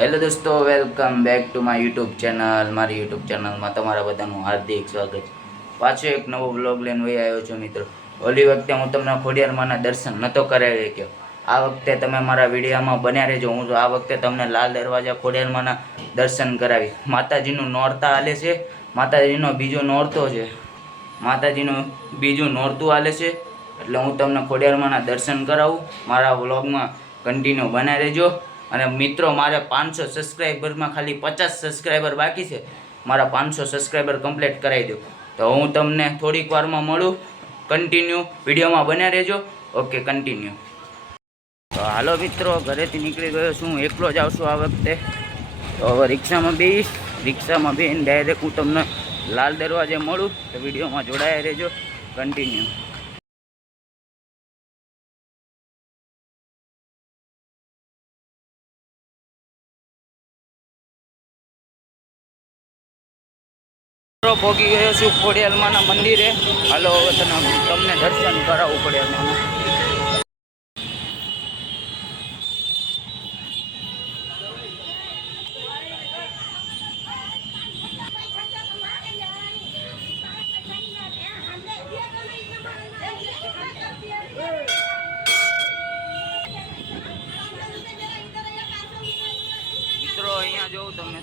Hello દોસ્તો, welcome back to my YouTube channel. મારી YouTube ચેનલમાં તમારા બધાનું હાર્દિક સ્વાગત છે. પાછો એક નવો વ્લોગ લઈને વહી આવ્યો છું મિત્રો. ઓલી વખતે હું તમને ખોડિયારમાંના દર્શન નહોતો કરાવી શક્યો. આ વખતે તમે મારા વિડીયોમાં બન્યા રહેજો. હું આ વખતે તમને લાલ દરવાજા ખોડિયારમાંના દર્શન કરાવી માતાજીનું નોરતા હાલે છે. માતાજીનો બીજો નોરતો છે. માતાજીનું બીજું નોરતું હાલે છે. એટલે હું તમને ખોડિયારમાંના દર્શન કરાવું. મારા વ્લોગમાં કન્ટિન્યુ બનાવી રહેજો. અને મિત્રો, મારે પાંચસો સબસ્ક્રાઈબરમાં ખાલી પચાસ સબસ્ક્રાઈબર બાકી છે. મારા પાંચસો સબસ્ક્રાઈબર કમ્પ્લીટ કરાવી દઉં તો હું તમને થોડીક વારમાં મળું. કન્ટિન્યુ વિડીયોમાં બન્યા રહેજો. ઓકે કન્ટિન્યુ તો હાલો મિત્રો, ઘરેથી નીકળી ગયો છું. એકલો જ આવશું આ વખતે. તો હવે રિક્ષામાં બેસીશ રિક્ષામાં બેસીને ડાયરેક્ટ હું તમને લાલ દરવાજે મળું. તો વિડીયોમાં જોડાયા રહેજો. કન્ટિન્યુ પહોંચી ગયો છું ખોડિયાલમાના મંદિરે. હાલો, હવે તમને દર્શન કરાવવું પડે મિત્રો, અહીંયા જોઉં તમે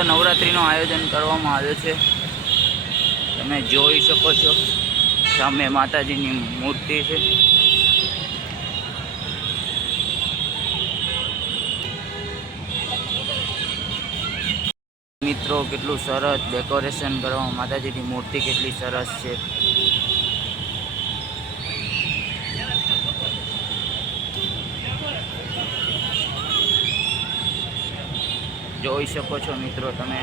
મસ્ત નવરાત્રિનું આયોજન કરવામાં આવ્યું છે. તમે જોઈ શકો છો, સામે માતાજીની મૂર્તિ છે. મિત્રો, કેટલું સરસ ડેકોરેશન કરવામાં, માતાજીની મૂર્તિ કેટલી સરસ છે. જોઈ શકો છો મિત્રો તમે.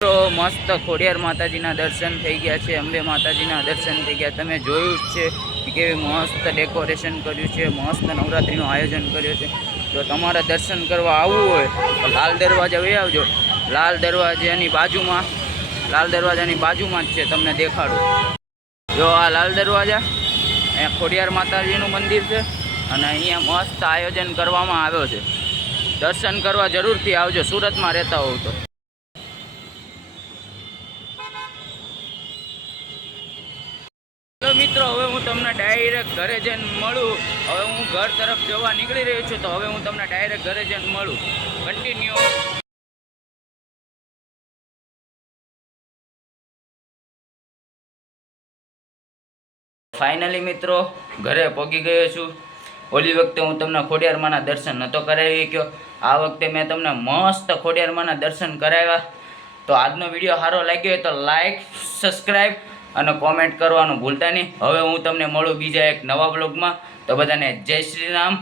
તો મસ્ત ખોડિયાર માતાજીના દર્શન થઈ ગયા છે, અંબે માતાજીના દર્શન થઈ ગયા. તમે જોયું જ છે કેવી મસ્ત ડેકોરેશન કર્યું છે, મસ્ત નવરાત્રિનું આયોજન કર્યું છે. જો તમારે દર્શન કરવા આવવું હોય તો લાલ દરવાજા વે આવજો. લાલ દરવાજાની બાજુમાં, લાલ દરવાજાની બાજુમાં જ છે, તમને દેખાડું. જો આ લાલ દરવાજા, અહીંયા ખોડિયાર માતાજીનું મંદિર છે, અને અહીંયા મસ્ત આયોજન કરવામાં આવ્યો છે. દર્શન કરવા જરૂરથી આવજો, સુરતમાં રહેતા હોવ તો. મિત્રો, હવે હું તમને ડાયરેક્ટ ઘરે જઈને મળું. હવે હું ઘર તરફ જવા નીકળી રહ્યો છું, તો હવે હું તમને ડાયરેક્ટ ઘરે જઈને મળું. કન્ટિન્યુ ફાઇનલી મિત્રો, ઘરે પહોંચી ગયો છું. ઓલી વખતે હું તમને ખોડિયારમાંના દર્શન નહોતો કરાવી ગયો. આ વખતે મેં તમને મસ્ત ખોડિયારમાંના દર્શન કરાવ્યા. તો આજનો વીડિયો સારો લાગ્યો હોય તો લાઇક સબસ્ક્રાઈબ અને કોમેન્ટ કરવાનું ભૂલતા નહીં. હવે હું તમને મળું બીજા એક નવા બ્લોગમાં તો બધાને જય શ્રી રામ.